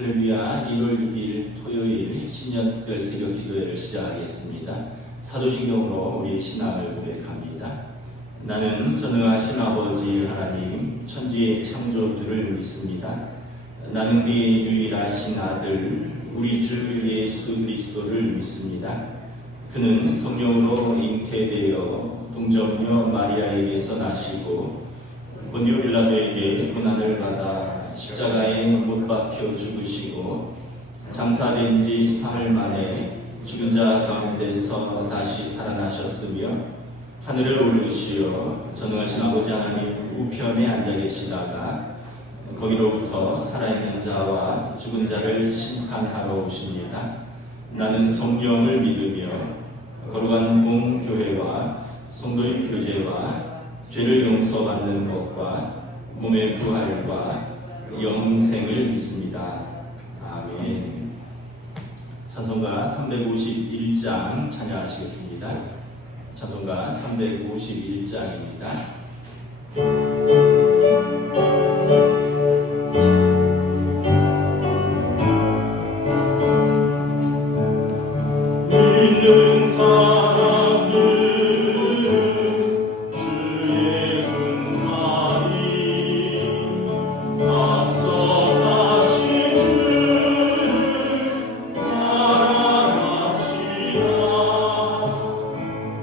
할렐루야. 1월 6일 토요일 신년 특별 새벽 기도회를 시작하겠습니다. 사도신경으로 우리 신앙을 고백합니다. 나는 전능하신 아버지 하나님 천지의 창조주를 믿습니다. 나는 그의 유일하신 아들 우리 주 예수 그리스도를 믿습니다. 그는 성령으로 잉태되어 동정녀 마리아에게서 나시고 본디오 빌라도에게 고난을 받아 십자가에 못 박혀 죽으시고 장사된 지 사흘 만에 죽은 자 가운데서 다시 살아나셨으며 하늘을 오르시어 전능하신 아버지 하나님 우편에 앉아 계시다가 거기로부터 살아있는 자와 죽은 자를 심판하러 오십니다. 나는 성령을 믿으며 거룩한 공교회와 성도의 교제와 죄를 용서받는 것과 몸의 부활과 영생을 믿습니다. 아멘. 찬송가 351장 찬양하시겠습니다. 찬송가 351장입니다. 믿는 사람들은 주의 군사니 앞서가신 주를 따라갑시다.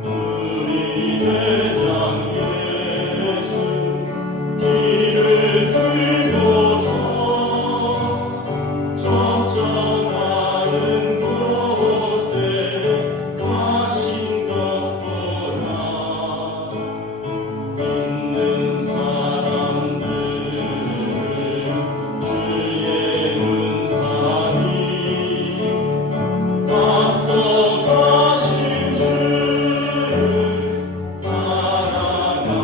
우리 대장 예수 길을 들고서 적정하는 곳에 가신 것보다 믿는 사람들은 주의 은사니 앞서가신 주를 따라갑시다.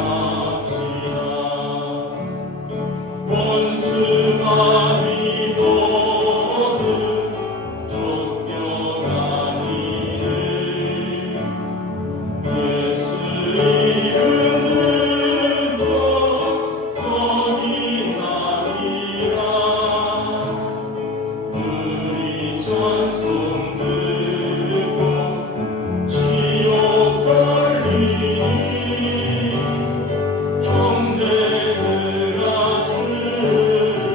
원수만이 모두 쫓겨가니는 예수 이름으로 거기 나니라. 우리 찬송 듣고 지옥 돌리니 형제들아 주를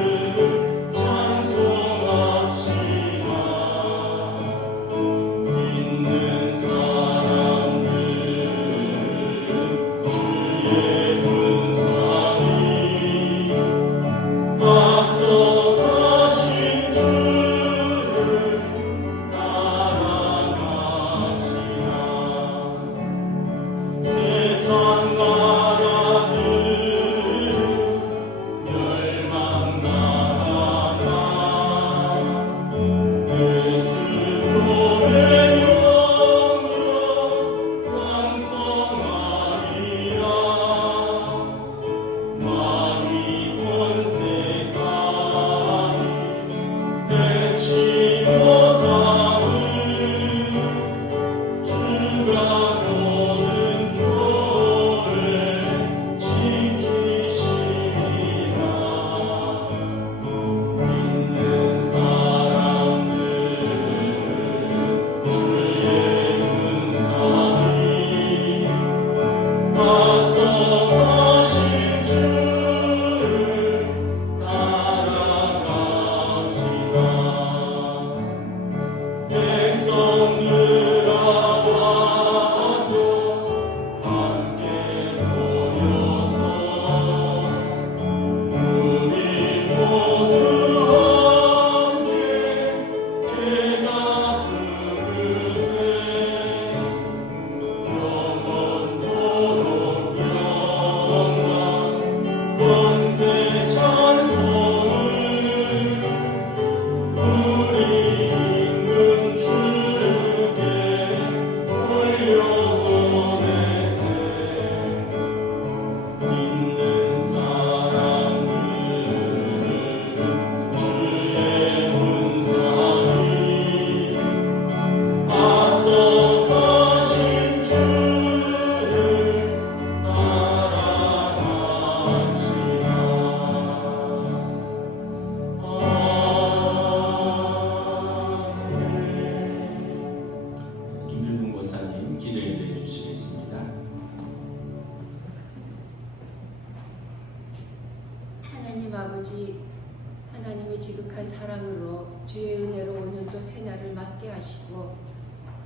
하나님의 지극한 사랑으로 주의 은혜로 오늘도 새날을 맞게 하시고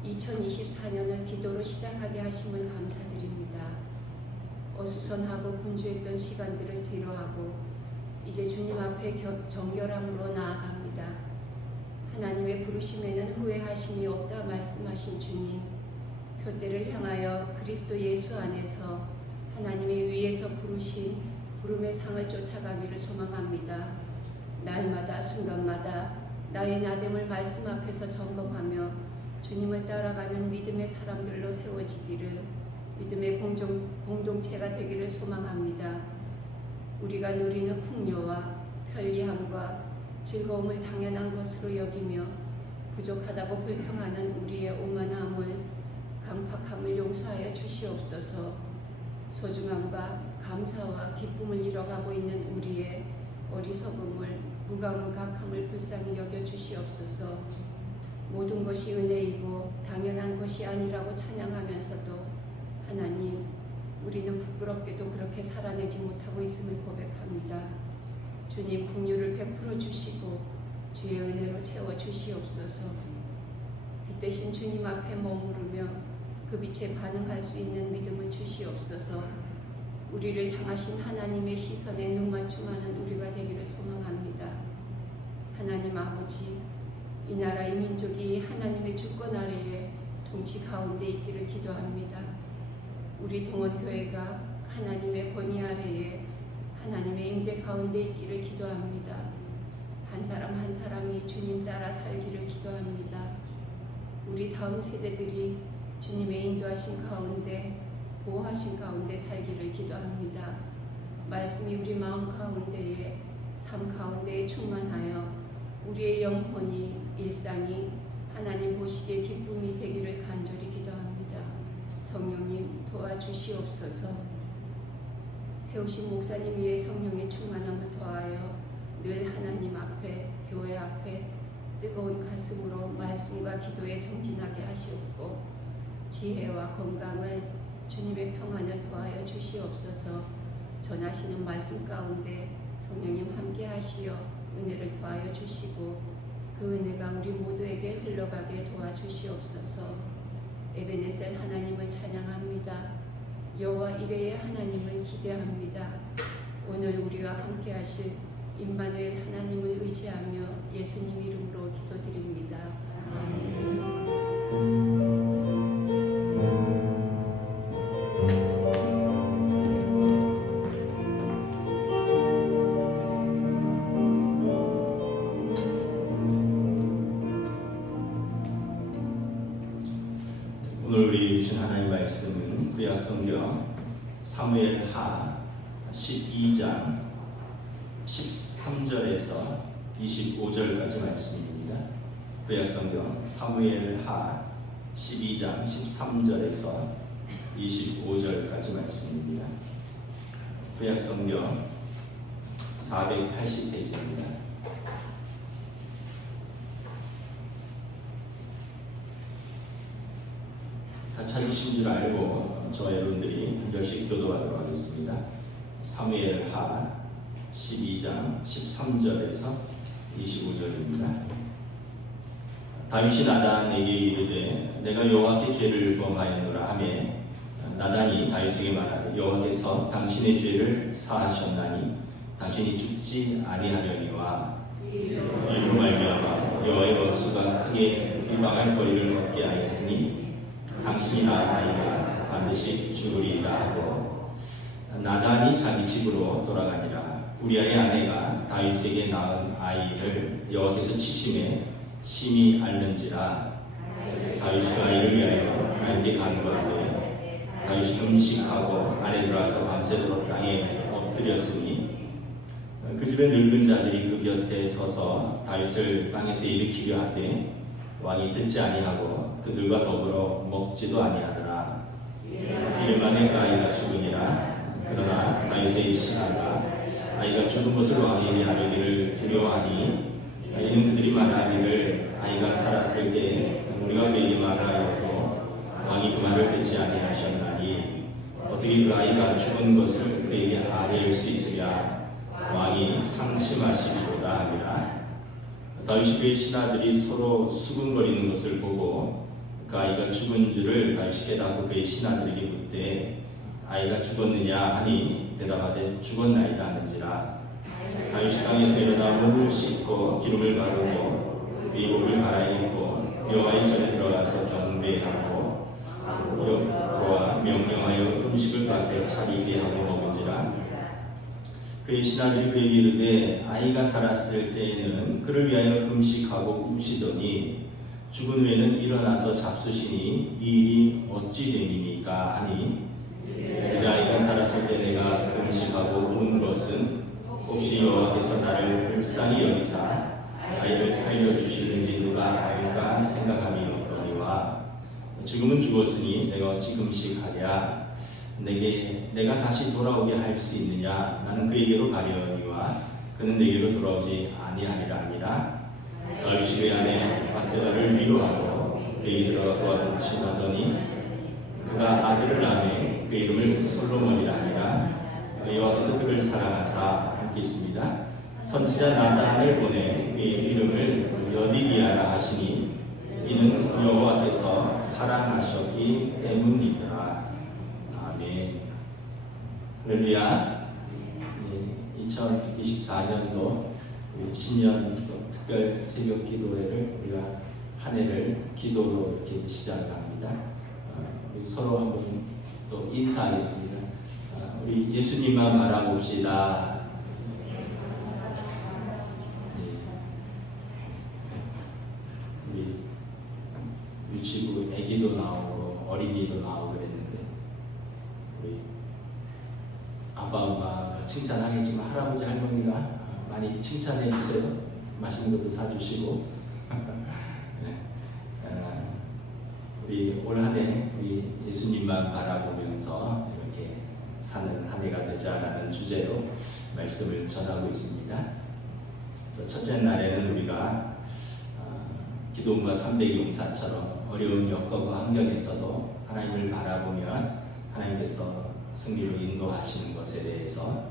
2024년을 기도로 시작하게 하심을 감사드립니다. 어수선하고 분주했던 시간들을 뒤로하고 이제 주님 앞에 정결함으로 나아갑니다. 하나님의 부르심에는 후회하심이 없다 말씀하신 주님, 표대를 향하여 그리스도 예수 안에서 하나님의 위에서 부르신 부름의 상을 쫓아가기를 소망합니다. 날마다 순간마다 나의 나됨을 말씀 앞에서 점검하며 주님을 따라가는 믿음의 사람들로 세워지기를, 믿음의 공동체가 되기를 소망합니다. 우리가 누리는 풍요와 편리함과 즐거움을 당연한 것으로 여기며 부족하다고 불평하는 우리의 오만함을, 강팍함을 용서하여 주시옵소서. 소중함과 감사와 기쁨을 잃어가고 있는 우리의 어리석음을, 무감각함을 불쌍히 여겨 주시옵소서. 모든 것이 은혜이고 당연한 것이 아니라고 찬양하면서도 하나님, 우리는 부끄럽게도 그렇게 살아내지 못하고 있음을 고백합니다. 주님, 긍휼을 베풀어 주시고 주의 은혜로 채워 주시옵소서. 빛 대신 주님 앞에 머무르며 그 빛에 반응할 수 있는 믿음을 주시옵소서. 우리를 향하신 하나님의 시선에 눈맞춤하는 우리가 되기를 소망합니다. 하나님 아버지, 이 나라 이 민족이 하나님의 주권 아래에 통치 가운데 있기를 기도합니다. 우리 동원교회가 하나님의 권위 아래에 하나님의 임재 가운데 있기를 기도합니다. 한 사람 한 사람이 주님 따라 살기를 기도합니다. 우리 다음 세대들이 주님의 인도하신 가운데, 보호하신 가운데 살기를 기도합니다. 말씀이 우리 마음 가운데에, 삶 가운데에 충만하여 우리의 영혼이, 일상이 하나님 보시기에 기쁨이 되기를 간절히 기도합니다. 성령님 도와주시옵소서. 세우신 목사님 위에 성령의 충만함을 더하여 늘 하나님 앞에, 교회 앞에 뜨거운 가슴으로 말씀과 기도에 정진하게 하시옵고 지혜와 건강을, 주님의 평안을 더하여 주시옵소서. 전하시는 말씀 가운데 성령님 함께 하시어 은혜를 더하여 주시고 그 은혜가 우리 모두에게 흘러가게 도와주시옵소서. 에베네셀 하나님을 찬양합니다. 여호와 이레의 하나님을 기대합니다. 오늘 우리와 함께 하실 임마누엘 하나님을 의지하며 예수님 이름으로 기도드립니다. 아멘. 오늘 우리 주신 하나님 말씀은 구약성경 사무엘하 12장 13절에서 25절까지 말씀입니다. 구약성경 사무엘하 12장 13절에서 25절까지 말씀입니다. 구약성경 480페이지입니다. 다 찾으신 줄 알고 저와 여러분들이 한 절씩 교도하도록 하겠습니다. 사무엘하 12장 13절에서 25절입니다. 다윗이 나단에게 이르되 내가 여호와께 죄를 범하였노라 하매 나단이 다윗에게 말하되 여호와께서 당신의 죄를 사하셨나니 당신이 죽지 아니하려니와 이로 말미암아 여호와의 원수가 크게 비방할 거리를 얻게 하였으니 당신이 낳은 아이가 반드시 죽으리라 하고 나단이 자기 집으로 돌아가니라. 우리아의 아내가 다윗에게 낳은 아이를 여호와께서 치심에 심히 앓는지라. 다윗이 그 아이를 위하여 알게 간구하되 다윗이 음식하고 안에 들어와서 밤새도록 땅에 엎드렸으니 그 집에 늙은 자들이 그 곁에 서서 다윗을 땅에서 일으키려 하되 왕이 듣지 아니하고 그들과 더불어 먹지도 아니하더라. 이르만에 그 아이가 죽으니라. 그러나 다윗의 신하가 아이가 죽은 것을 왕에게 아뢰기를 두려워하니 이는 그들이 말하기를 아이가 살았을 때 우리가 그에게 말하였고 왕이 그 말을 듣지 아니하셨나니 어떻게 그 아이가 죽은 것을 그에게 아뢰일 수 있으랴. 왕이 상심하시리로다 하니라. 다윗이 그의 신하들이 서로 수군거리는 것을 보고 그 아이가 죽은 줄을 다윗이 깨닫고 그의 신하들에게 묻되 아이가 죽었느냐 하니 대답하되 죽었나이다 하는지라. 다윗이 땅에서 일어나 몸을 씻고 기름을 바르고 의복을 갈아입고 여호와의 전에 들어가서 경배하고 여호와 명령하여 음식을 받되 차리게 하고 먹은지라. 그의 신하들이 그에게 이르되 아이가 살았을 때에는 그를 위하여 금식하고 우시더니 죽은 후에는 일어나서 잡수시니 이 일이 어찌 됨이니까 하니 내 아이가 살았을 때 내가 금식하고 운 것은 혹시 여호와께서 나를 불쌍히 여기사 아이를 살려주시는지 누가 알까 생각함이었거니와 지금은 죽었으니 내가 어찌 금식하랴. 내가 다시 돌아오게 할 수 있느냐. 나는 그에게로 가려니와 그는 내게로 돌아오지 아니하리라 아니라. 다윗이 그의 아내 바세바를 위로하고 그에게 들어가 그와 동침하더니 그가 아들을 낳으며 그 이름을 솔로몬이라 하니라. 여호와께서 그를 사랑하사 함께 있습니다. 선지자 나단을 보내 그의 이름을 여디디아라 하시니 이는 여호와께서 사랑하셨기 때문이더라. 아멘. 할렐루야. 2024년도 신년 특별 새벽 기도회를 우리가 한 해를 기도로 이렇게 시작합니다. 우리 서로 한번 또 인사하겠습니다. 우리 예수님만 바라봅시다. 우리 유치부 애기도 나오고 어린이도 나오고 그랬는데 우리 아빠 엄마가 칭찬하겠지만 할아버지 할머니가 많이 칭찬해 주세요. 맛있는 것도 사주시고 네. 우리 올 한 해 우리 예수님만 바라보면서 이렇게 사는 한 해가 되자라는 주제로 말씀을 전하고 있습니다. 그래서 첫째 날에는 우리가 기도원과 300 용사처럼 어려운 여건과 환경에서도 하나님을 바라보면 하나님께서 승리로 인도하시는 것에 대해서,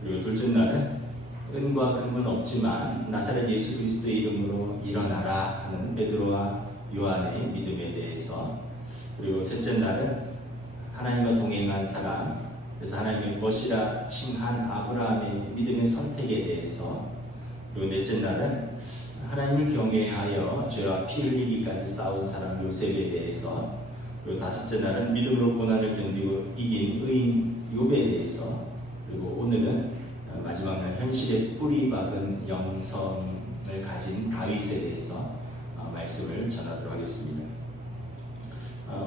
그리고 둘째 날은 은과 금은 없지만 나사렛 예수 그리스도의 이름으로 일어나라 하는 베드로와 요한의 믿음에 대해서, 그리고 셋째 날은 하나님과 동행한 사람, 그래서 하나님의 벗이라 칭한 아브라함의 믿음의 선택에 대해서, 그리고 넷째 날은 하나님을 경외하여 죄와 피 흘리기까지 싸운 사람 요셉에 대해서, 그리고 다섯째 날은 믿음으로 고난을 견디고 이긴 의인 욥에 대해서, 그리고 오늘은 마지막 날 현실의 뿌리 박은 영성을 가진 다윗에 대해서 말씀을 전하도록 하겠습니다.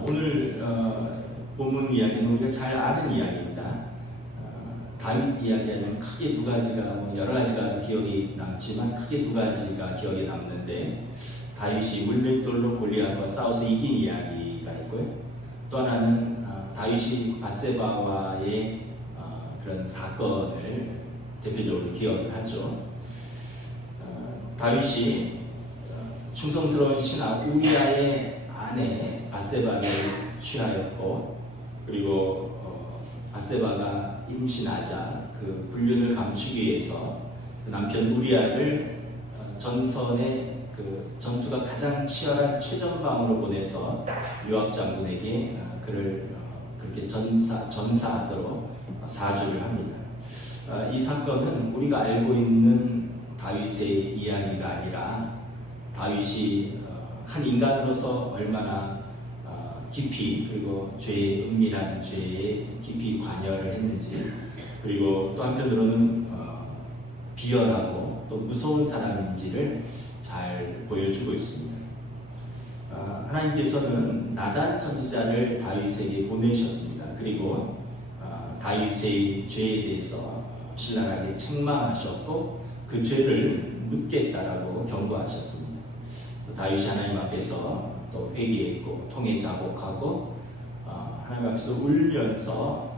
오늘 본문 이야기는 우리가 잘 아는 이야기입니다. 다윗 이야기하면 크게 두 가지가, 여러 가지가 기억이 남지만 크게 두 가지가 기억에 남는데, 다윗이 물맷돌로 골리앗과 싸워서 이긴 이야기가 있고요. 또 하나는 다윗이 밧세바와의 그런 사건을 대표적으로 기억을 하죠. 다윗이 충성스러운 신하 우리아의 아내 밧세바를 취하였고, 그리고 밧세바가 임신하자 그 불륜을 감추기 위해서 그 남편 우리아를 전선에 그 전투가 가장 치열한 최전방으로 보내서 요압 장군에게 그를 그렇게 전사하도록 사주를 합니다. 이 사건은 우리가 알고 있는 다윗의 이야기가 아니라 다윗이 한 인간으로서 얼마나 깊이, 그리고 죄의 은밀한 죄에 깊이 관여를 했는지, 그리고 또 한편으로는 비열하고 또 무서운 사람인지를 잘 보여주고 있습니다. 하나님께서는 나단 선지자를 다윗에게 보내셨습니다. 그리고 다윗의 죄에 대해서 신랄하게 책망하셨고 그 죄를 묻겠다라고 경고하셨습니다. 다윗이 하나님 앞에서 또 회개했고 통해 자복하고 하나님 앞에서 울면서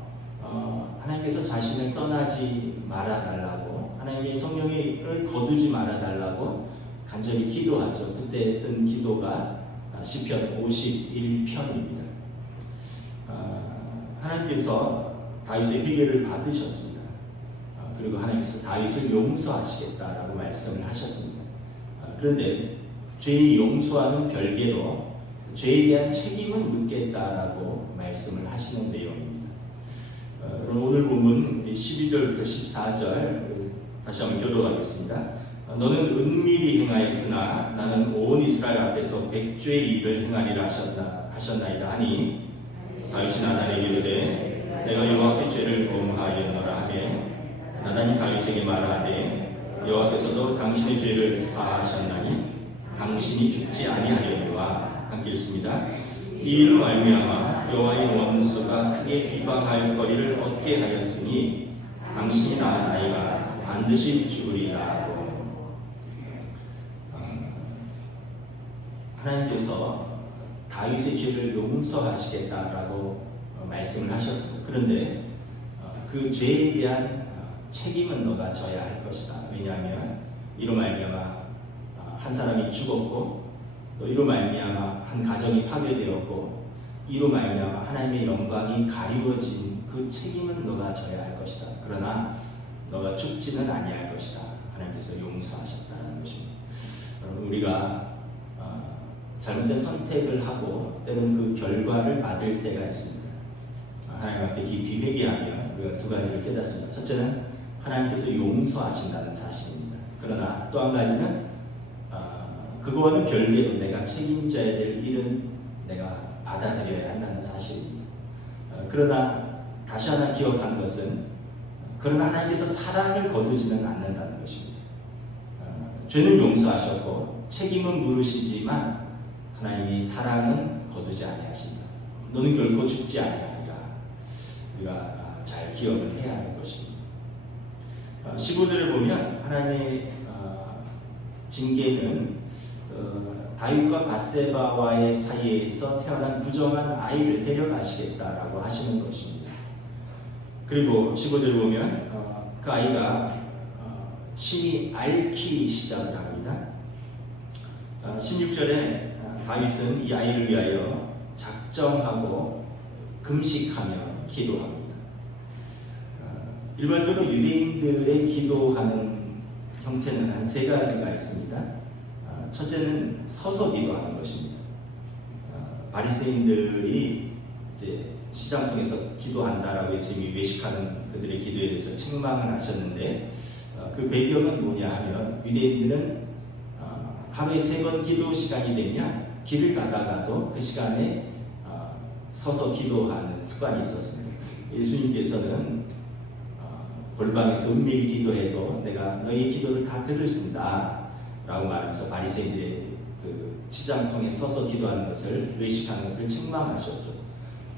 하나님께서 자신을 떠나지 말아달라고, 하나님의 성령을 거두지 말아달라고 간절히 기도하죠. 그때 쓴 기도가 시편 51편입니다. 하나님께서 다윗의 회개를 받으셨습니다. 그리고 하나님께서 다윗을 용서하시겠다라고 말씀을 하셨습니다. 그런데 죄의 용서와는 별개로 죄에 대한 책임은 묻겠다라고 말씀을 하시는 내용입니다. 그럼 오늘 본문 12절부터 14절 다시 한번 교독하겠습니다. 너는 은밀히 행하였으나 나는 온 이스라엘 앞에서 백죄의 일을 행하리라 하셨나이다 하니 다윗이 나단에게 이르되 내가 여호와께 죄를 범하였노라 하매 나단이 다윗에게 말하되 여호와께서도 당신의 죄를 사하셨나니 당신이 죽지 아니하려니와 함께 읽습니다. 이 일로 말미암아 여호와의 원수가 크게 비방할 거리를 얻게 하였으니 당신이 낳은 아이가 반드시 죽으리라. 하나님께서 다윗의 죄를 용서하시겠다라고 말씀을 하셨습니다. 그런데 그 죄에 대한 책임은 너가 져야 할 것이다. 왜냐하면 이로 말미암아 한 사람이 죽었고 또 이로 말미암아 한 가정이 파괴되었고 이로 말미암아 하나님의 영광이 가리워진 그 책임은 너가 져야 할 것이다. 그러나 너가 죽지는 아니할 것이다. 하나님께서 용서하셨다는 것입니다. 여러분, 우리가 잘못된 선택을 하고 때로는 그 결과를 받을 때가 있습니다. 하나님 앞에 깊이 회개하면 우리가 두 가지를 깨닫습니다. 첫째는 하나님께서 용서하신다는 사실입니다. 그러나 또 한 가지는 그거와는 별개로 내가 책임져야 될 일은 내가 받아들여야 한다는 사실입니다. 그러나 다시 하나 기억하는 것은 그러나 하나님께서 사랑을 거두지는 않는다는 것입니다. 죄는 용서하셨고 책임은 물으시지만 하나님이 사랑은 거두지 아니하신다. 너는 결코 죽지 아니하리라. 우리가 잘 기억을 해야 할 것입니다. 15절에 보면 하나님의 징계는 다윗과 밧세바와의 사이에서 태어난 부정한 아이를 데려가시겠다라고 하시는 것입니다. 그리고 15절에 보면 그 아이가 심히 앓기 시작을 합니다. 16절에 다윗은 이 아이를 위하여 작정하고 금식하며 기도합니다. 일반적으로 유대인들의 기도하는 형태는 한 세 가지가 있습니다. 첫째는 서서 기도하는 것입니다. 바리새인들이 이제 시장통에서 기도한다라고 해서 이미 외식하는 그들의 기도에 대해서 책망을 하셨는데 그 배경은 뭐냐 하면 유대인들은 하루에 3번 기도 시간이 되면 길을 가다가도 그 시간에 서서 기도하는 습관이 있었습니다. 예수님께서는 골방에서 은밀히 기도해도 내가 너희 기도를 다 들으신다 라고 말하면서 바리새인들의 그 시장통에 서서 기도하는 것을 외식하는 것을 책망하셨죠.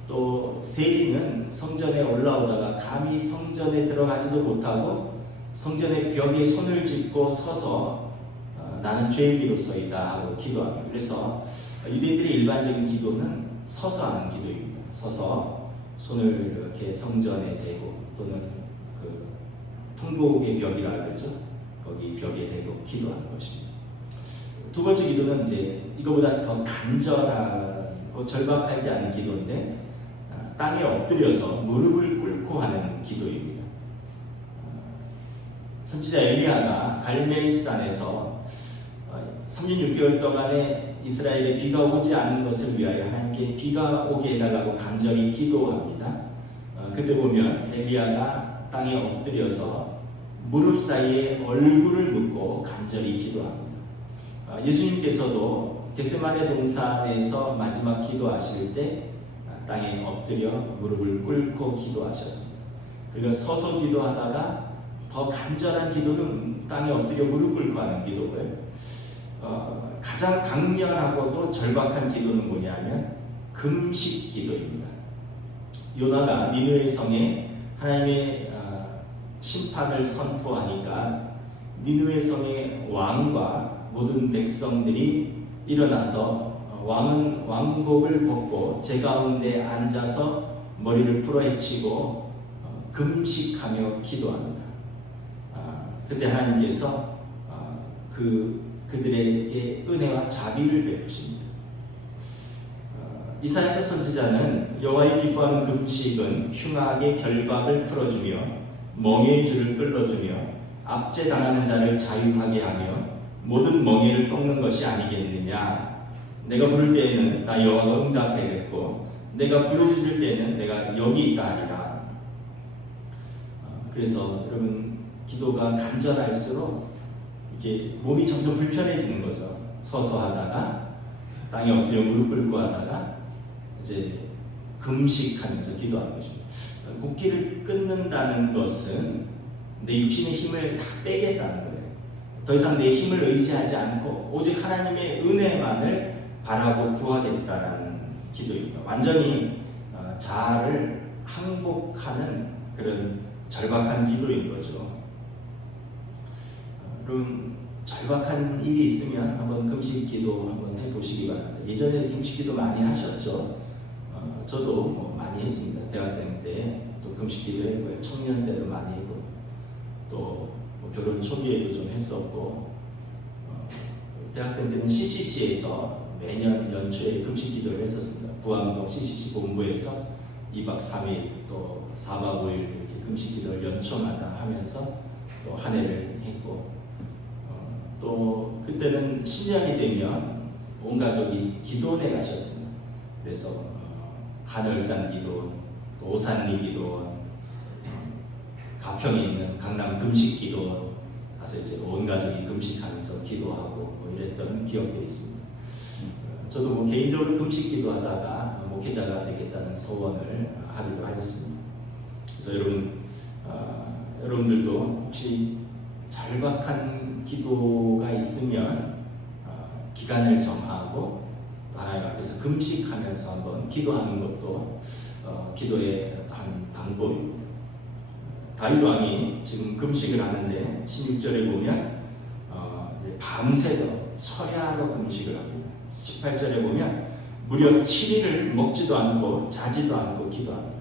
또 세리는 성전에 올라오다가 감히 성전에 들어가지도 못하고 성전의 벽에 손을 짚고 서서 나는 죄인으로서이다 하고 기도합니다. 그래서 유대인들의 일반적인 기도는 서서 하는 기도입니다. 서서 손을 이렇게 성전에 대고 또는 그 통곡의 벽이라 그러죠. 거기 벽에 대고 기도하는 것입니다. 두 번째 기도는 이제 이거보다 더 간절하고 절박할 때 하는 기도인데 땅에 엎드려서 무릎을 꿇고 하는 기도입니다. 선지자 엘리야가 갈멜산에서 3년 6개월 동안에 이스라엘에 비가 오지 않는 것을 위하여 하나님께 비가 오게 해달라고 간절히 기도합니다. 그때 보면 엘리야가 땅에 엎드려서 무릎 사이에 얼굴을 묻고 간절히 기도합니다. 예수님께서도 겟세마네 동산에서 마지막 기도하실 때 땅에 엎드려 무릎을 꿇고 기도하셨습니다. 그리고 서서 기도하다가 더 간절한 기도는 땅에 엎드려 무릎 꿇고 하는 기도고요. 가장 강렬하고도 절박한 기도는 뭐냐면 금식 기도입니다. 요나가 니느웨 성에 하나님의 심판을 선포하니까 니느웨 성의 왕과 모든 백성들이 일어나서 왕은 왕복을 벗고 제 가운데 앉아서 머리를 풀어헤치고 금식하며 기도합니다. 그때 하나님께서 그들에게 은혜와 자비를 베푸십니다. 이사야서 선지자는 여호와의 기뻐하는 금식은 흉악의 결박을 풀어주며 멍에의 줄을 끌어주며 압제당하는 자를 자유하게 하며 모든 멍에를 꺾는 것이 아니겠느냐. 내가 부를 때에는 나 여호와가 응답하겠고 내가 부르짖을 때에는 내가 여기 있다 하리라. 그래서 여러분 기도가 간절할수록 이게 몸이 점점 불편해지는 거죠. 서서 하다가 땅에 엎드려 무릎 꿇고 하다가 이제 금식하면서 기도하는 것입니다. 곡기를 끊는다는 것은 내 육신의 힘을 다 빼겠다는 거예요. 더 이상 내 힘을 의지하지 않고 오직 하나님의 은혜만을 바라고 구하겠다라는 기도입니다. 완전히 자아를 항복하는 그런 절박한 기도인 거죠. 그럼 절박한 일이 있으면 한번 금식 기도 한번 해보시기 바랍니다. 예전에 금식 기도 많이 하셨죠? 저도 뭐 많이 했습니다. 대학생 때 또 금식 기도 했고요. 청년 때도 많이 했고 또뭐 결혼 초기에도 좀 했었고 대학생 때는 CCC에서 매년 연초에 금식 기도를 했었습니다. 부암동 CCC 본부에서 2박 3일 또 4박 5일 이렇게 금식 기도를 연초마다 하면서 또 한 해를 했고 또 그때는 신년이 되면 온 가족이 기도원에 가셨습니다. 그래서 한월산 기도원, 또 오산리 기도원, 가평에 있는 강남 금식 기도원 가서 이제 온 가족이 금식하면서 기도하고 뭐 이랬던 기억들이 있습니다. 저도 뭐 개인적으로 금식 기도하다가 목회자가 되겠다는 소원을 하기도 하였습니다. 그래서 여러분들도 혹시 절박한 기도가 있으면 기간을 정하고 하나님 앞에서 금식하면서 한번 기도하는 것도 기도의 한 방법입니다. 다윗 왕이 지금 금식을 하는데 16절에 보면 밤새도록 철야로 금식을 합니다. 18절에 보면 무려 7일을 먹지도 않고 자지도 않고 기도합니다.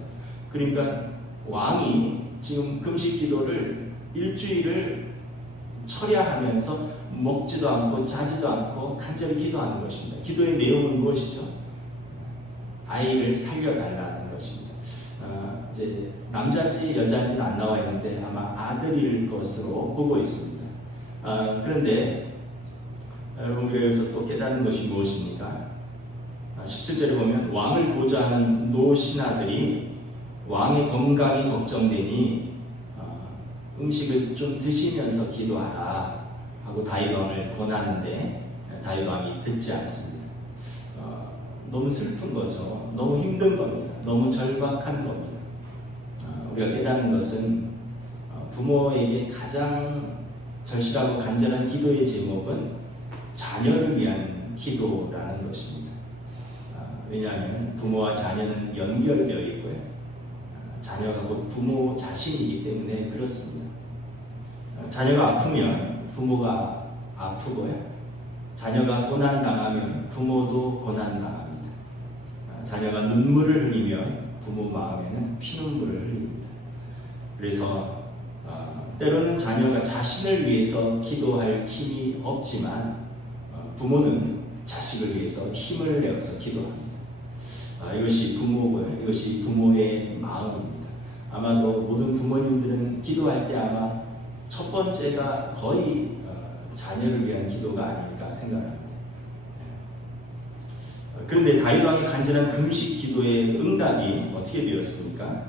그러니까 왕이 지금 금식 기도를 일주일을 철야하면서 먹지도 않고 자지도 않고 간절히 기도하는 것입니다. 기도의 내용은 무엇이죠? 아이를 살려달라는 것입니다. 이제 남자인지 여자인지는 안 나와 있는데 아마 아들일 것으로 보고 있습니다. 그런데 여러분 여기서 또 깨닫는 것이 무엇입니까? 17절에 보면 왕을 보좌하는 노신하들이 왕의 건강이 걱정되니 음식을 좀 드시면서 기도하라 하고 다윗 왕을 권하는데 다윗 왕이 듣지 않습니다. 너무 슬픈 거죠. 너무 힘든 겁니다. 너무 절박한 겁니다. 우리가 깨닫는 것은 부모에게 가장 절실하고 간절한 기도의 제목은 자녀를 위한 기도라는 것입니다. 왜냐하면 부모와 자녀는 연결되어 있고요. 자녀가 곧 부모 자신이기 때문에 그렇습니다. 자녀가 아프면 부모가 아프고요. 자녀가 고난당하면 부모도 고난당합니다. 자녀가 눈물을 흘리면 부모 마음에는 피눈물을 흘립니다. 그래서 때로는 자녀가 자신을 위해서 기도할 힘이 없지만 부모는 자식을 위해서 힘을 내어서 기도합니다. 이것이 부모고요. 이것이 부모의 마음입니다. 아마도 모든 부모님들은 기도할 때 아마 첫 번째가 거의 자녀를 위한 기도가 아닐까 생각합니다. 그런데 다윗 왕의 간절한 금식 기도의 응답이 어떻게 되었습니까?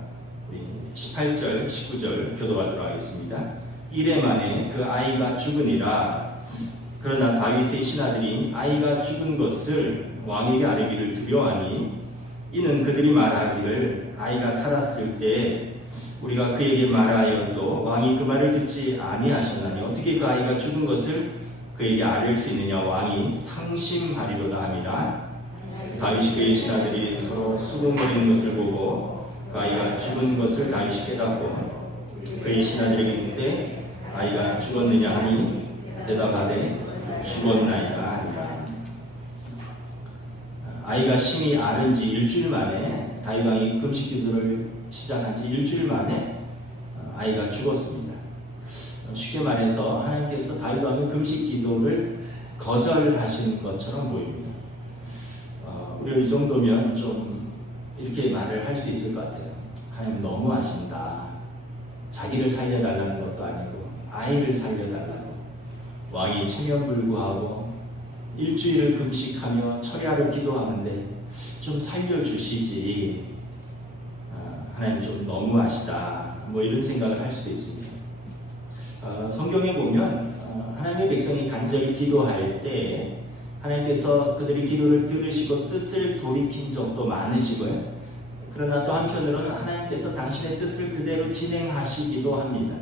우리 18절, 19절 교도하도록 하겠습니다. 이래 만에 그 아이가 죽으니라. 그러나 다윗의 신하들이 아이가 죽은 것을 왕에게 아뢰기를 두려워하니 이는 그들이 말하기를 아이가 살았을 때 우리가 그에게 말하여도 왕이 그 말을 듣지 아니하셨나니 어떻게 그 아이가 죽은 것을 그에게 아뢰을 수 있느냐. 왕이 상심하리로다 함이라. 다윗이 그의 신하들이 서로 수군거리는 것을 보고 그 아이가 죽은 것을 다윗이 깨닫고 그의 신하들에게 묻되 아이가 죽었느냐 하니 대답하되 죽었나이다 하니라. 아이가 심히 앓은 지 일주일 만에 다윗 왕이 금식 기도를 시작한 지 일주일 만에 아이가 죽었습니다. 쉽게 말해서 하나님께서 다윗 왕의 금식 기도를 거절하신 것처럼 보입니다. 우리가 이 정도면 좀 이렇게 말을 할 수 있을 것 같아요. 하나님 너무 아신다. 자기를 살려달라는 것도 아니고 아이를 살려달라고. 왕이 체면불구하고 일주일을 금식하며 철야로 기도하는데 좀 살려주시지, 하나님 좀 너무하시다, 뭐 이런 생각을 할 수도 있습니다. 성경에 보면 하나님의 백성이 간절히 기도할 때 하나님께서 그들의 기도를 들으시고 뜻을 돌이킨 적도 많으시고요. 그러나 또 한편으로는 하나님께서 당신의 뜻을 그대로 진행하시기도 합니다.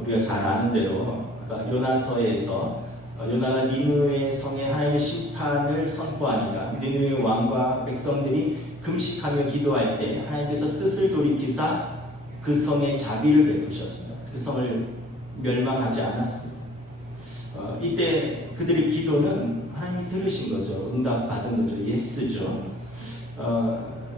우리가 잘 아는 대로 요나서에서 요나가 니느웨 성에 하나님의 심판을 선포하니까 니느웨 왕과 백성들이 금식하며 기도할 때 하나님께서 뜻을 돌이키사 그 성에 자비를 베푸셨습니다. 그 성을 멸망하지 않았습니다. 이때 그들의 기도는 하나님이 들으신 거죠. 응답받은 거죠. 예스죠.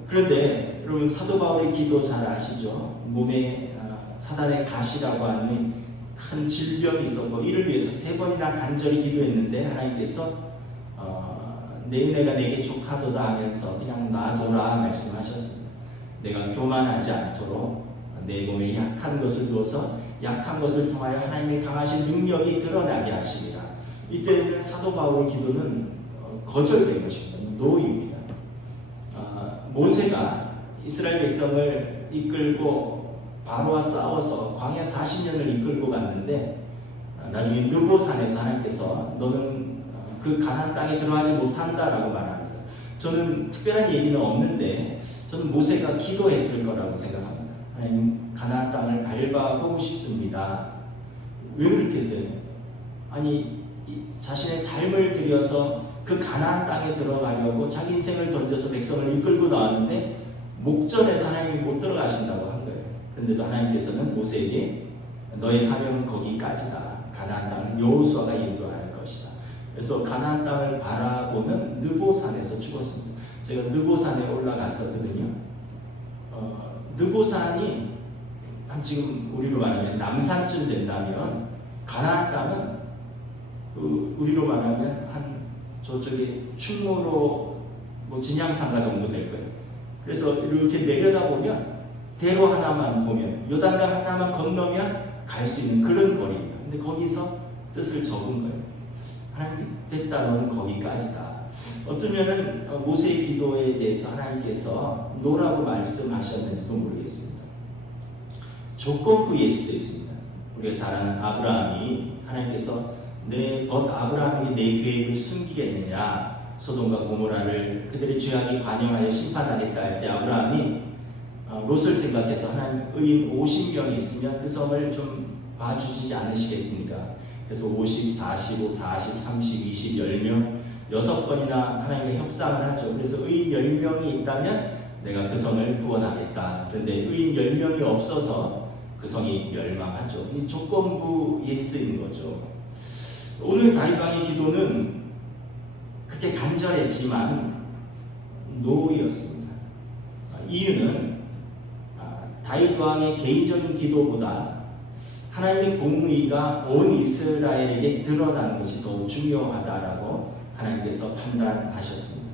그런데 여러분 사도 바울의 기도 잘 아시죠? 몸에 사단의 가시라고 하는 큰 질병이 있었고 이를 위해서 3번이나 간절히 기도했는데 하나님께서 내 은혜가 내게 족하도다 하면서 그냥 놔둬라 말씀하셨습니다. 내가 교만하지 않도록 내 몸에 약한 것을 두어서 약한 것을 통하여 하나님의 강하신 능력이 드러나게 하시리라. 이때는 사도 바울의 기도는 거절된 것입니다. 노입니다. 모세가 이스라엘 백성을 이끌고 바로와 싸워서 광야 40년을 이끌고 갔는데 나중에 느보산에서 하나님께서 너는 그 가나안 땅에 들어가지 못한다라고 말합니다. 저는 특별한 얘기는 없는데 저는 모세가 기도했을 거라고 생각합니다. 하나님 가나안 땅을 밟아보고 싶습니다. 왜 그렇게 했어요? 아니 자신의 삶을 들여서 그 가나안 땅에 들어가려고 자기 인생을 던져서 백성을 이끌고 나왔는데 목전에서 하나님이 못 들어가신다고 한 거예요. 그런데도 하나님께서는 모세에게 너의 사명은 거기까지다. 가나안 땅을 여호수아가 인도할 것이다. 그래서 가나안 땅을 바라보는 느보산에서 죽었습니다. 제가 느보산에 올라갔었거든요. 느보산이 한 지금 우리로 말하면 남산쯤 된다면 가나안 땅은 우리로 말하면 한 저쪽에 충무로 뭐 진양상가 정도 될 거예요. 그래서 이렇게 내려다보면 대로 하나만 보면 요단강 하나만 건너면 갈 수 있는 그런 거리입니다. 근데 거기서 뜻을 적은 거예요. 하나님 됐다, 너는 거기까지다. 어쩌면은 모세의 기도에 대해서 하나님께서 노라고 말씀하셨는지도 모르겠습니다. 조건부 예수도 있습니다. 우리가 잘 아는 아브라함이 하나님께서 아브라함에게 내 계획을 숨기겠느냐, 소돔과 고모라를 그들의 죄악이 관영하여 심판하겠다 할 때 아브라함이 롯을 생각해서 하나님 의인 50명이 있으면 그 성을 좀 봐주시지 않으시겠습니까? 그래서 50, 45, 40, 30, 20, 10명 6번이나 하나님과 협상을 하죠. 그래서 의인 10명이 있다면 내가 그 성을 구원하겠다. 그런데 의인 10명이 없어서 그 성이 멸망하죠. 이 조건부 예스인 거죠. 오늘 다윗 왕의 기도는 그렇게 간절했지만 노였습니다. 이유는 다윗 왕의 개인적인 기도보다 하나님의 공의가 온 이스라엘에게 드러나는 것이 더 중요하다라고 하나님께서 판단하셨습니다.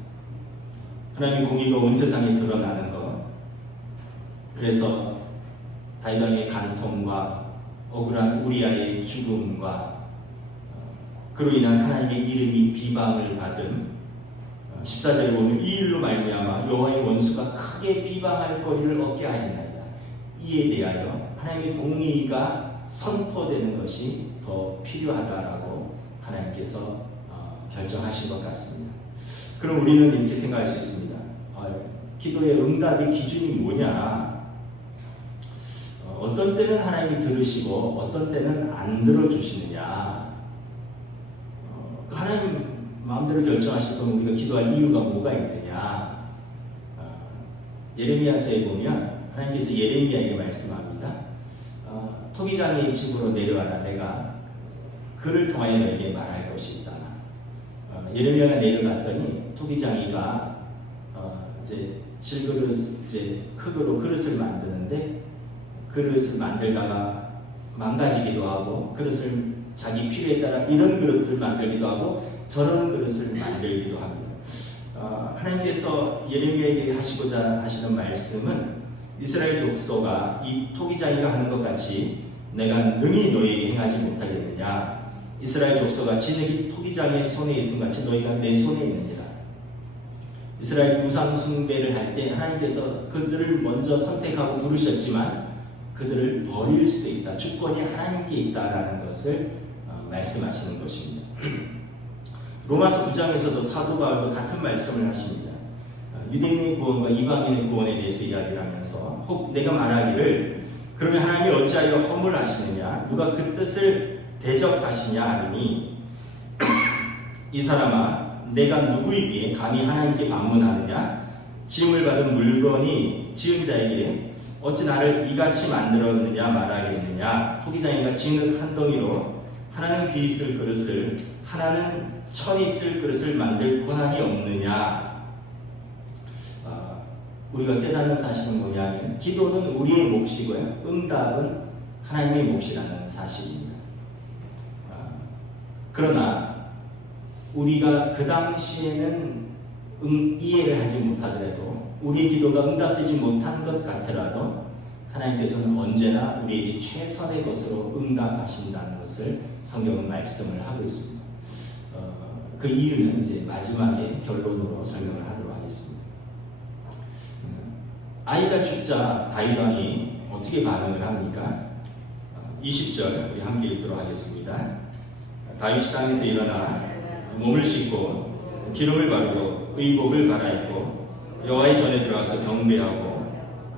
하나님의 공의가 온 세상에 드러나는 것, 그래서 다윗 왕의 간통과 억울한 우리아의 죽음과 그로 인한 하나님의 이름이 비방을 받은 14절에 보면 이 일로 말미암아 여호와의 원수가 크게 비방할 거리를 얻게 하였나이다. 이에 대하여 하나님의 공의가 선포되는 것이 더 필요하다라고 하나님께서 결정하신 것 같습니다. 그럼 우리는 이렇게 생각할 수 있습니다. 기도의 응답의 기준이 뭐냐? 어떤 때는 하나님이 들으시고 어떤 때는 안 들어주시느냐? 하나님 마음대로 결정하실 거면 우리가 기도할 이유가 뭐가 있느냐? 예레미야서에 보면 하나님께서 예레미야에게 말씀합니다. 토기장의 집으로 내려와라. 내가 그를 통하여 너에게 말할 것이 있다. 예레미야가 내려갔더니 토기장이가 이제 질그릇 이제 흙으로 그릇을 만드는데 그릇을 만들다가 망가지기도 하고 그릇을 자기 필요에 따라 이런 그릇을 만들기도 하고 저런 그릇을 만들기도 합니다. 하나님께서 예레미야에게 하시고자 하시는 말씀은 이스라엘 족속아 이 토기장이가 하는 것 같이 내가 능히 너희에게 행하지 못하겠느냐. 이스라엘 족속아 진흙이 토기장의 손에 있음 같이 너희가 내 손에 있느니라. 이스라엘 우상 숭배를 할 때 하나님께서 그들을 먼저 선택하고 부르셨지만 그들을 버릴 수도 있다. 주권이 하나님께 있다라는 것을 말씀하시는 것입니다. 로마서 9장에서도 사도 바울도 같은 말씀을 하십니다. 유대인의 구원과 이방인의 구원에 대해서 이야기를 하면서 혹 내가 말하기를 그러면 하나님이 어찌하여 허물하시느냐 누가 그 뜻을 대적하시냐 하니 이 사람아 내가 누구이기에 감히 하나님께 반문하느냐 지음을 받은 물건이 지은 자에게 어찌 나를 이같이 만들었느냐 말하겠느냐 토기장이가 진흙 한 덩이로 하나는 귀 있을 그릇을 하나는 천 있을 그릇을 만들 권한이 없느냐. 우리가 깨닫는 사실은 뭐냐면 기도는 우리의 몫이고요 응답은 하나님의 몫이라는 사실입니다. 그러나 우리가 그 당시에는 이해를 하지 못하더라도 우리의 기도가 응답되지 못한 것 같더라도 하나님께서는 언제나 우리에게 최선의 것으로 응답하신다는 것을 성경은 말씀을 하고 있습니다. 그 이유는 이제 마지막에 결론으로 설명을 하도록 하겠습니다. 아이가 죽자 다윗 왕이 어떻게 반응을 합니까? 20절 우리 함께 읽도록 하겠습니다. 다윗이 땅에서 일어나 몸을 씻고 기름을 바르고 의복을 갈아입고 여호와의 전에 들어가서 경배하고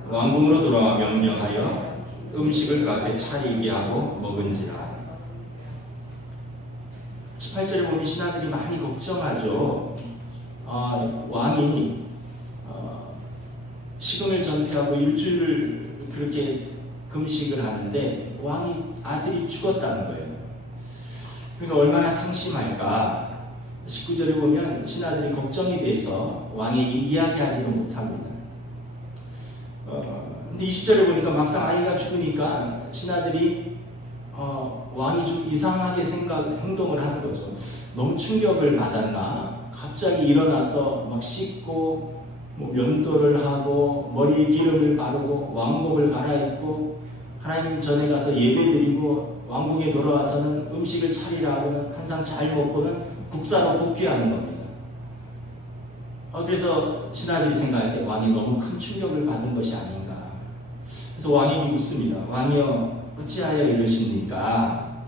왕궁으로 돌아와 명령하여 음식을 그 앞에 차리게 하고 먹은지라. 18절에 보면 신하들이 많이 걱정하죠. 왕이 식음을 전폐하고 일주일을 그렇게 금식을 하는데 왕이 아들이 죽었다는 거예요. 그러니까 얼마나 상심할까. 19절에 보면 신하들이 걱정이 돼서 왕에게 이야기하지도 못합니다. 근데 20절에 보니까 막상 아이가 죽으니까 신하들이 왕이 좀 이상하게 행동을 하는 거죠. 너무 충격을 받았나? 갑자기 일어나서 막 씻고 면도를 하고 머리에 기름을 바르고 왕복을 갈아입고 하나님 전에 가서 예배드리고 왕궁에 돌아와서는 음식을 차리라고는 항상 잘 먹고는 국사로 복귀하는 겁니다. 그래서 신하들이 생각할 때 왕이 너무 큰 충격을 받은 것이 아닌가. 그래서 왕이 묻습니다. 왕이여 어찌하여 이러십니까?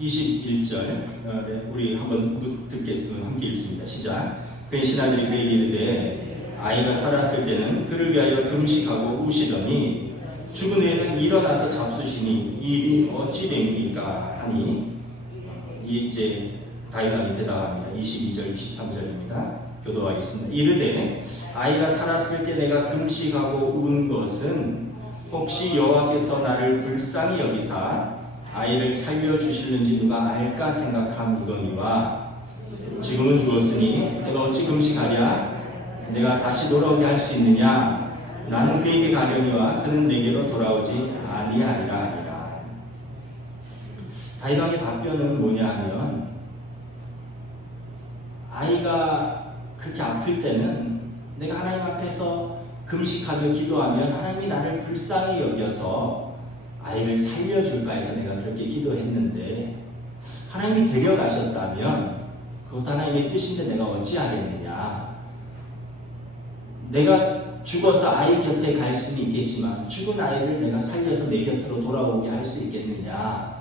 21절 우리 한번 듣겠습니다. 함께 읽습니다. 시작. 그의 신하들이 그에게 이르되 아이가 살았을 때는 그를 위하여 금식하고 우시더니 죽은 후에는 일어나서 잡수시니 이 일이 어찌 됩니까? 하니 이제 다윗 왕이 대답합니다. 22절 23절입니다. 교도하겠습니다. 이르되 아이가 살았을 때 내가 금식하고 운 것은 혹시 여호와께서 나를 불쌍히 여기사 아이를 살려주실는지 누가 알까 생각함이거니와 지금은 죽었으니 내가 어찌 금식하랴? 내가 다시 돌아오게 할 수 있느냐? 나는 그에게 가려니와 그는 내게로 돌아오지 아니하리라 하니라. 다윗 왕의 답변은 뭐냐 하면 아이가 그렇게 아플 때는 내가 하나님 앞에서 금식하며 기도하면 하나님이 나를 불쌍히 여겨서 아이를 살려줄까 해서 내가 그렇게 기도했는데 하나님이 데려가셨다면 그것도 하나님의 뜻인데 내가 어찌하겠느냐. 내가 죽어서 아이 곁에 갈 수는 있겠지만 죽은 아이를 내가 살려서 내 곁으로 돌아오게 할 수 있겠느냐.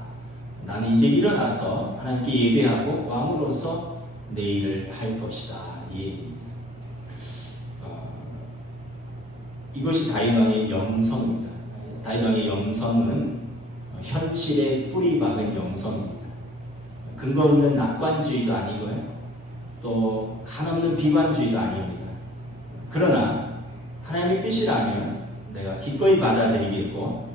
나는 이제 일어나서 하나님께 예배하고 왕으로서 내 일을 할 것이다. 이 얘기입니다. 이것이 다윗 왕의 영성입니다. 다윗 왕의 영성은 현실에 뿌리 박은 영성입니다. 근거 없는 낙관주의도 아니고요. 또 한없는 비관주의도 아닙니다. 그러나 하나님의 뜻이라면 내가 기꺼이 받아들이겠고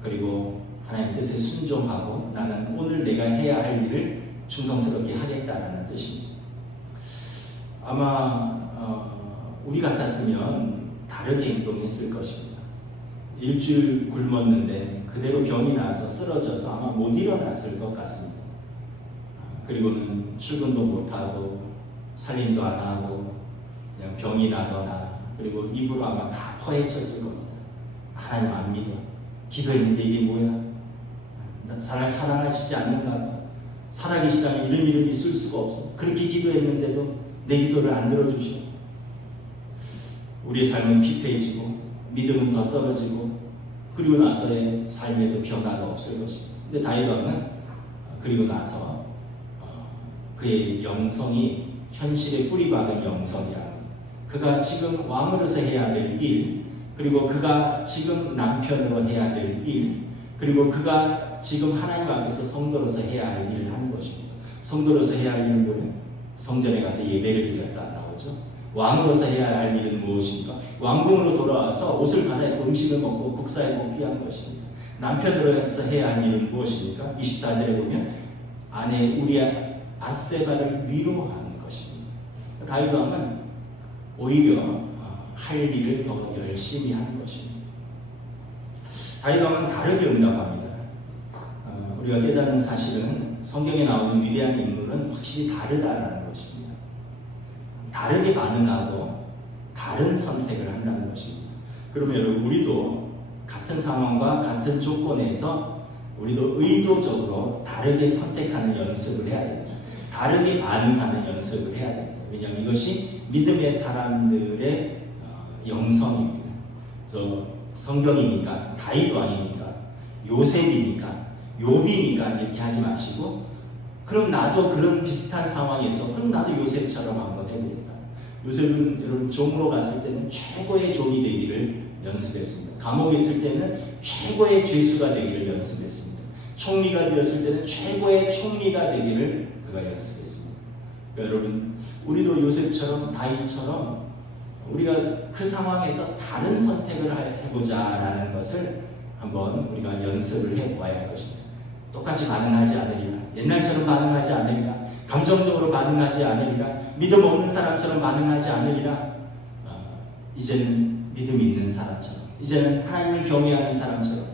그리고 하나님의 뜻에 순종하고 나는 오늘 내가 해야 할 일을 충성스럽게 하겠다라는 뜻입니다. 아마 우리 같았으면 다르게 행동했을 것입니다. 일주일 굶었는데 그대로 병이 나서 쓰러져서 아마 못 일어났을 것 같습니다. 그리고는 출근도 못하고 살림도 안 하고 그냥 병이 나거나 그리고 입으로 아마 다 퍼헤쳤을 겁니다. 하나님 안 믿어. 기도했는데 이게 뭐야? 사랑하시지 않는가? 살아계시다면 이런 일은 있을 수가 없어. 그렇게 기도했는데도 내 기도를 안 들어주셔. 우리의 삶은 피폐해지고 믿음은 더 떨어지고 그리고 나서의 삶에도 변화가 없을 것입니다. 근데 다윗 왕은 그리고 나서 그의 영성이 현실에 뿌리박은 영성이라는 것. 그가 지금 왕으로서 해야 될 일, 그리고 그가 지금 남편으로 해야 될 일, 그리고 그가 지금 하나님 앞에서 성도로서 해야 할 일을 하는 것입니다. 성도로서 해야 할 일은 뭐예요? 성전에 가서 예배를 드렸다 나오죠. 왕으로서 해야 할 일은 무엇입니까? 왕궁으로 돌아와서 옷을 갈아입고 음식을 먹고 국사에 복귀한 것입니다. 남편으로서 해야 할 일은 무엇입니까? 24절에 보면 아내 우리아 밧세바를 위로하는 것입니다. 다윗 왕은 오히려 할 일을 더 열심히 하는 것입니다. 다윗 왕은 다르게 응답합니다. 우리가 깨닫는 사실은 성경에 나오는 위대한 인물은 확실히 다르다라는 것입니다. 다르게 반응하고 다른 선택을 한다는 것입니다. 그러면 여러분 우리도 같은 상황과 같은 조건에서 우리도 의도적으로 다르게 선택하는 연습을 해야 됩니다. 다르게 반응하는 연습을 해야 됩니다. 왜냐하면 이것이 믿음의 사람들의 영성입니다. 그래서 성경이니까 다윗 왕이니까 요셉이니까 욥이니까 이렇게 하지 마시고 그럼 나도 그런 비슷한 상황에서 그럼 나도 요셉처럼 한번 해보겠다. 요셉은 여러분 종으로 갔을 때는 최고의 종이 되기를 연습했습니다. 감옥에 있을 때는 최고의 죄수가 되기를 연습했습니다. 총리가 되었을 때는 최고의 총리가 되기를 그가 연습했습니다. 그러니까 여러분 우리도 요셉처럼 다윗처럼 우리가 그 상황에서 다른 선택을 해보자라는 것을 한번 우리가 연습을 해봐야 할 것입니다. 똑같이 반응하지 않으리라. 옛날처럼 반응하지 않으리라. 감정적으로 반응하지 않으리라. 믿음 없는 사람처럼 반응하지 않으리라. 이제는 믿음 있는 사람처럼, 이제는 하나님을 경외하는 사람처럼,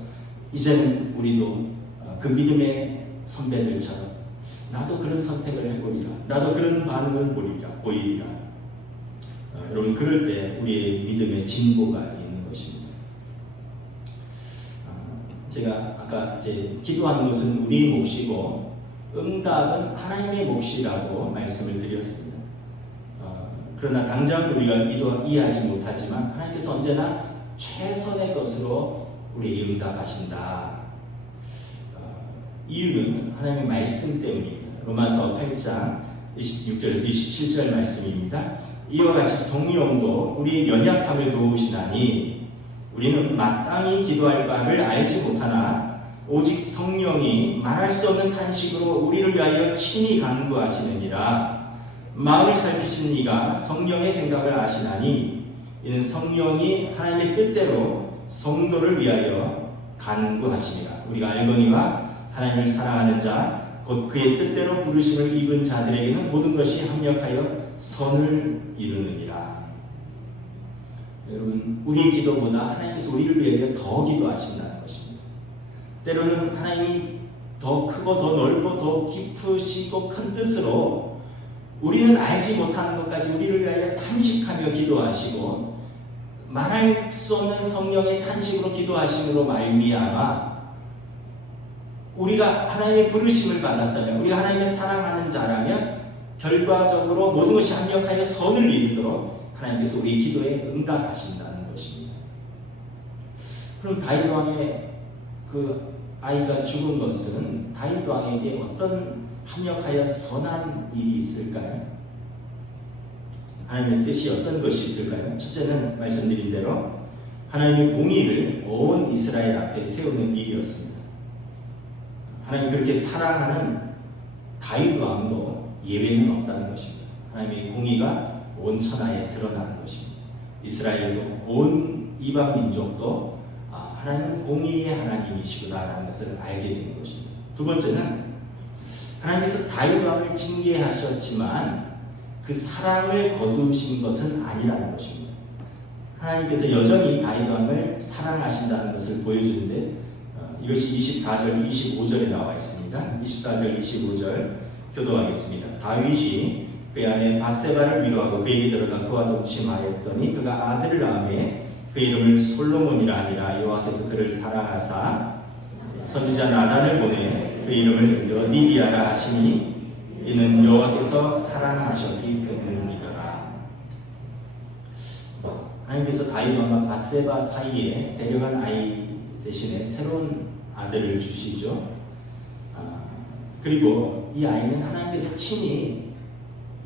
이제는 우리도 그 믿음의 선배들처럼 나도 그런 선택을 해보리라. 나도 그런 반응을 보이리라. 여러분 그럴 때 우리의 믿음의 진보가 있는 것입니다. 제가 아까 이제 기도하는 것은 우리의 몫이고 응답은 하나님의 몫이라고 말씀을 드렸습니다. 그러나 당장 우리가 이해하지 못하지만 하나님께서 언제나 최선의 것으로 우리에게 응답하신다. 이유는 하나님의 말씀 때문입니다. 로마서 8장 26절에서 27절 말씀입니다. 이와 같이 성령도 우리 연약함을 도우시나니 우리는 마땅히 기도할 바를 알지 못하나 오직 성령이 말할 수 없는 탄식으로 우리를 위하여 친히 간구하시느니라. 마음을 살피시는 이가 성령의 생각을 아시나니 이는 성령이 하나님의 뜻대로 성도를 위하여 간구하심이라. 우리가 알거니와 하나님을 사랑하는 자 곧 그의 뜻대로 부르심을 입은 자들에게는 모든 것이 합력하여 선을 이루느니라. 여러분 우리의 기도보다 하나님께서 우리를 위하여 더 기도하신다는 것입니다. 때로는 하나님이 더 크고 더 넓고 더 깊으시고 큰 뜻으로 우리는 알지 못하는 것까지 우리를 위하여 탄식하며 기도하시고 말할 수 없는 성령의 탄식으로 기도하심으로 말미암아 우리가 하나님의 부르심을 받았다면 우리가 하나님의 사랑하는 자라면 결과적으로 모든 것이 합력하여 선을 이루도록 하나님께서 우리의 기도에 응답하신다는 것입니다. 그럼 다윗 왕의 그 아이가 죽은 것은 다윗 왕에게 어떤 합력하여 선한 일이 있을까요? 하나님의 뜻이 어떤 것이 있을까요? 첫째는 말씀드린 대로 하나님의 공의를 온 이스라엘 앞에 세우는 일이었습니다. 하나님 그렇게 사랑하는 다윗 왕도 예외는 없다는 것입니다. 하나님의 공의가 온 천하에 드러나는 것입니다. 이스라엘도 온 이방 민족도 하나님은 공의의 하나님이시구나라는 것을 알게 되는 것입니다. 두 번째는 하나님께서 다윗 왕을 징계하셨지만 그 사랑을 거두신 것은 아니라는 것입니다. 하나님께서 여전히 다윗 왕을 사랑하신다는 것을 보여주는데 이것이 24절, 25절에 나와 있습니다. 24절, 25절 교도하겠습니다. 다윗이 그의 아내 밧세바를 위로하고 그에게 들어가 그와 동침하였더니 그가 아들을 낳으매 그 이름을 솔로몬이라 하니라. 여호와께서 그를 사랑하사 선지자 나단을 보내 그 이름을 여디디아라 하시니 이는 여호와께서 사랑하셨기 때문이더라. 하나님께서 다윗 왕과 밧세바 사이에 데려간 아이 대신에 새로운 아들을 주시죠. 그리고 이 아이는 하나님께서 친히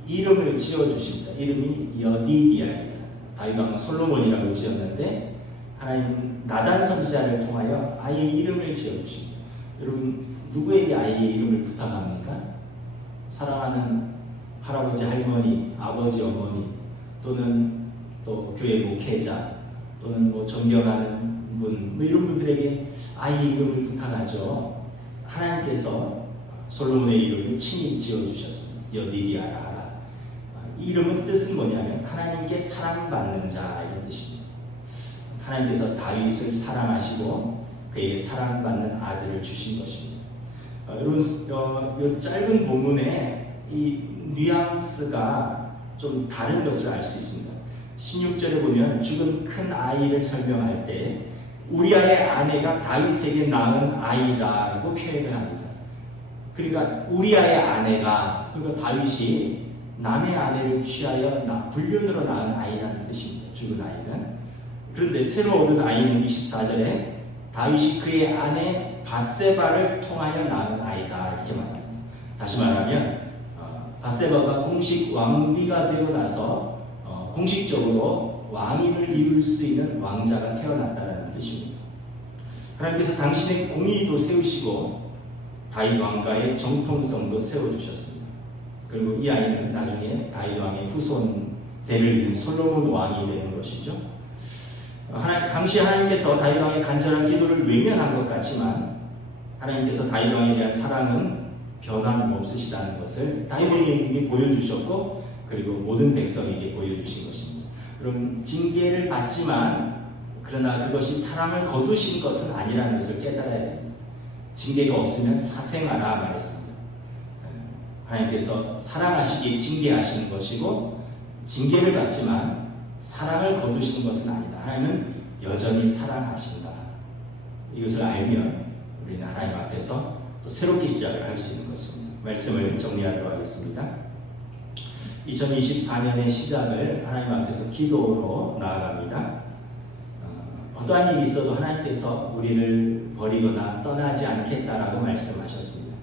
이름을 지어주십니다. 이름이 여디디아입니다. 다윗 왕은 솔로몬이라고 지었는데 하나님은 나단 선지자를 통하여 아이의 이름을 지어주십니다. 여러분, 누구에게 아이의 이름을 부탁합니까? 사랑하는 할아버지, 할머니, 아버지, 어머니, 또는 또 교회 목회자, 또는 뭐 존경하는 분, 뭐 이런 분들에게 아이의 이름을 부탁하죠. 하나님께서 솔로몬의 이름을 친히 지어주셨습니다. 여디디아라. 이 이름의 뜻은 뭐냐면 하나님께 사랑받는 자 이런 뜻입니다. 하나님께서 다윗을 사랑하시고 그에게 사랑받는 아들을 주신 것입니다. 여러분, 이 짧은 본문에 이 뉘앙스가 좀 다른 것을 알 수 있습니다. 16절에 보면 죽은 큰 아이를 설명할 때 우리아의 아내가 다윗에게 낳은 아이라고 표현을 합니다. 그러니까 우리아의 아내가, 그러니까 다윗이 남의 아내를 취하여 불륜으로 낳은 아이라는 뜻입니다. 죽은 아이는. 그런데 새로 얻은 아이는 24절에 다윗이 그의 아내 밧세바를 통하여 낳은 아이다 이렇게 말합니다. 다시 말하면 밧세바가 공식 왕비가 되고 나서 공식적으로 왕위를 이룰 수 있는 왕자가 태어났다는 뜻입니다. 하나님께서 당신의 공의도 세우시고 다윗 왕가의 정통성도 세워주셨습니다. 그리고 이 아이는 나중에 다윗 왕의 후손 대를 이은 솔로몬 왕이 되는 것이죠. 당시 하나님께서 다윗 왕의 간절한 기도를 외면한 것 같지만 하나님께서 다윗 왕에 대한 사랑은 변함없으시다는 것을 다윗 왕에게 보여주셨고 그리고 모든 백성에게 보여주신 것입니다. 그럼 징계를 받지만 그러나 그것이 사랑을 거두신 것은 아니라는 것을 깨달아야 됩니다. 징계가 없으면 사생아라 말했습니다. 하나님께서 사랑하시기에 징계하시는 것이고 징계를 받지만 사랑을 거두시는 것은 아니다. 하나님은 여전히 사랑하신다. 이것을 알면 우리는 하나님 앞에서 또 새롭게 시작을 할 수 있는 것입니다. 말씀을 정리하도록 하겠습니다. 2024년의 시작을 하나님 앞에서 기도로 나아갑니다. 어떠한 일이 있어도 하나님께서 우리를 버리거나 떠나지 않겠다라고 말씀하셨습니다.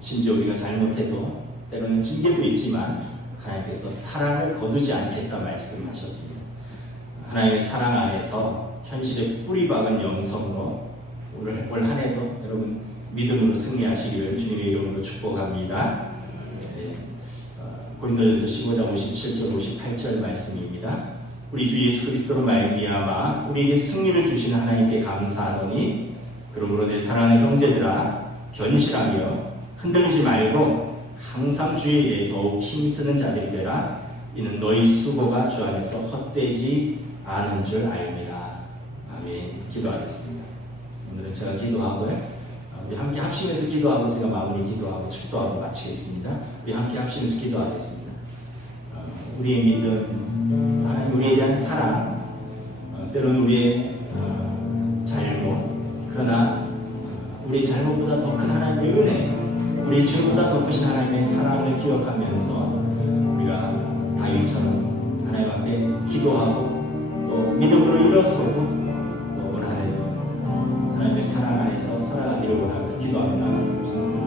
심지어 우리가 잘못해도 때로는 징계도 있지만 하나님께서 사랑을 거두지 않겠다 말씀하셨습니다. 하나님의 사랑 안에서 현실에 뿌리 박은 영성으로 올 한 해도 여러분 믿음으로 승리하시기를 주님의 이름으로 축복합니다. 고린도전서 15장 57절 58절 말씀입니다. 우리 주 예수 그리스도로 말미암아 우리에게 승리를 주시는 하나님께 감사하노니 그러므로 내 사랑하는 형제들아 견실하며 흔들리지 말고 항상 주의 일에 더욱 힘쓰는 자들이 되라. 이는 너희 수고가 주 안에서 헛되지 않은 줄 알미라. 아멘. 기도하겠습니다. 오늘은 제가 기도하고요. 우리 함께 합심해서 기도하고 제가 마무리 기도하고 축도하고 마치겠습니다. 우리 함께 합심해서 기도하겠습니다. 우리의 믿음, 하나님 우리에 대한 사랑, 때로는 우리의 잘못, 그러나 우리의 잘못보다 더 큰 하나님의 은혜, 우리의 죄보다 더 크신 하나님의 사랑을 기억하면서 우리가 다윗처럼 하나님 앞에 기도하고 또 믿음으로 일어서고 또 올 한 해도 하나님의 사랑 안에서 살아가기를 원합니다. 기도하며 나가는 것입니다.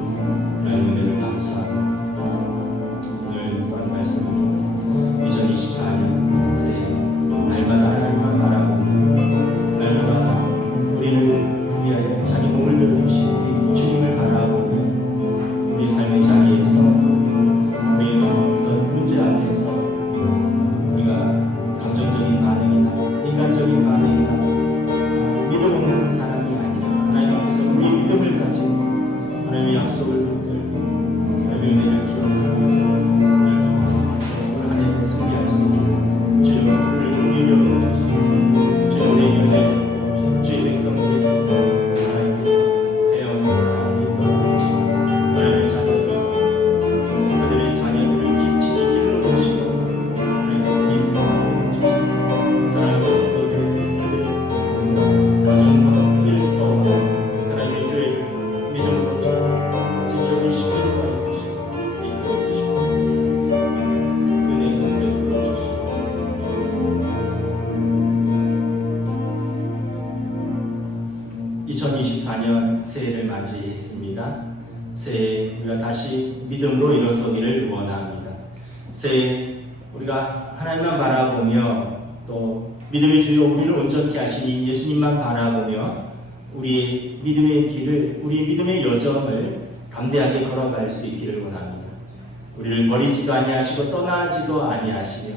하나님 은혜를 감사하고 오늘 또한 말씀을 통해 2024년 새해 날마다 하나님만 바라보며 날마다 우리를 위하여 자기 몸을 들어주신 주님을 바라보며 우리 삶의 자리에서 우리의 어떤 문제 앞에서 우리가 감정적인 반응이나 인간적인 반응이나 믿음 없는 사람이 아니라 하나님 앞에서 우리의 믿음을 가지고 하나님의 약속을 붙들고 하나님의 은혜를 기억하며 오늘 하나님을 승리할 수 있는 주의 우리를 긍휼히 여겨주시고 주의 우리의 은혜를 주의 백성들에게 하나님께서 배워온 사랑을 인도해주시고 하나님의 자녀들 그들의 자녀들을 깊이 길러주시고 하나님께서 인도하여 주시고 사랑하는 성도들 그들의 가정과 일터 하나님의 있습니다. 새해 우리가 다시 믿음으로 일어서기를 원합니다. 새해 우리가 하나님만 바라보며 또 믿음의 주여 우리를 온전케 하시니 예수님만 바라보며 우리의 믿음의 길을, 우리의 믿음의 여정을 담대하게 걸어갈 수 있기를 원합니다. 우리를 버리지도 아니하시고 떠나지도 아니하시며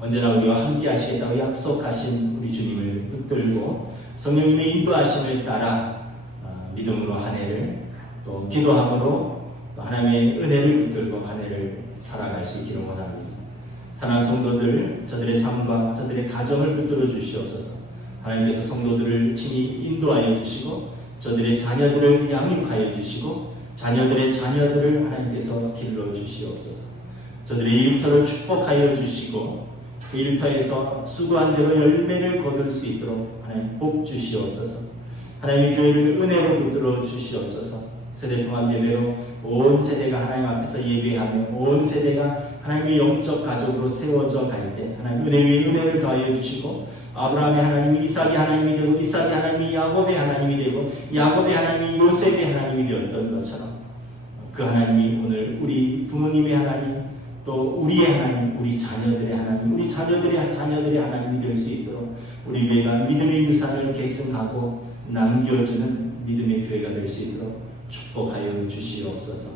언제나 우리와 함께 하시겠다고 약속하신 우리 주님을 붙들고 성령님의 인도하심을 따라 믿음으로 한 해를 또 기도함으로 또 하나님의 은혜를 붙들고 한 해를 살아갈 수 있기를 원합니다. 사랑하는 성도들, 저들의 삶과 저들의 가정을 붙들어 주시옵소서. 하나님께서 성도들을 친히 인도하여 주시고 저들의 자녀들을 양육하여 주시고 자녀들의 자녀들을 하나님께서 길러 주시옵소서. 저들의 일터를 축복하여 주시고 그 일터에서 수고한 대로 열매를 거둘 수 있도록 하나님 복 주시옵소서. 하나님의 교회를 은혜로 붙들어 주시옵소서. 세대 통합 예배로 온 세대가 하나님 앞에서 예배하며 온 세대가 하나님의 영적 가족으로 세워져 갈 때 하나님 은혜 위에 은혜를 더하여 주시고 아브라함의 하나님이 이삭의 하나님이 되고 이삭의 하나님이 야곱의 하나님이 되고 야곱의 하나님이 요셉의 하나님이 되었던 것처럼 그 하나님이 오늘 우리 부모님의 하나님 또 우리의 하나님, 우리 자녀들의 하나님, 우리 자녀들의 하나님이 될 수 있도록 우리 교회가 믿음의 유산을 계승하고 남겨주는 믿음의 교회가 될 수 있도록 축복하여 주시옵소서.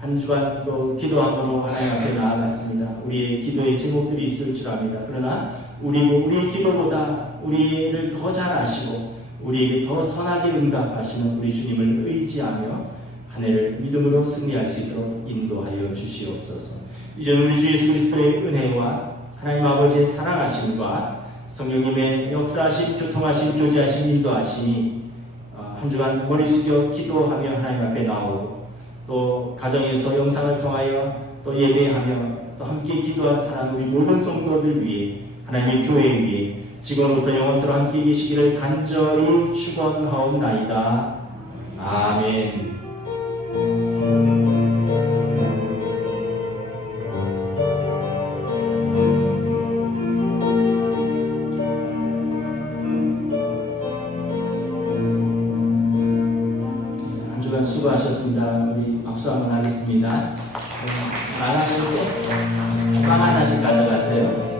한 주간도 기도함으로 하나님 앞에 나아갔습니다. 우리의 기도의 제목들이 있을 줄 압니다. 그러나 우리의 기도보다 우리를 더 잘 아시고 우리에게 더 선하게 응답하시는 우리 주님을 의지하며 한 해를 믿음으로 승리할 수 있도록 인도하여 주시옵소서. 이제 우리 주 예수 그리스도의 은혜와 하나님 아버지의 사랑하심과 성령님의 역사하심, 교통하심, 교제하심, 인도하심이 한 주간 머리 숙여 기도하며 하나님 앞에 나오고 또 가정에서 영상을 통하여 또 예배하며 또 함께 기도한 사람 우리 모든 성도들 위해 하나님의 교회 위해 지금부터 영원토록 함께 계시기를 간절히 축원하옵나이다. 아멘. 수고하셨습니다. 우리 박수 한번 하겠습니다. 나가실 때 빵 하나씩 가져가세요.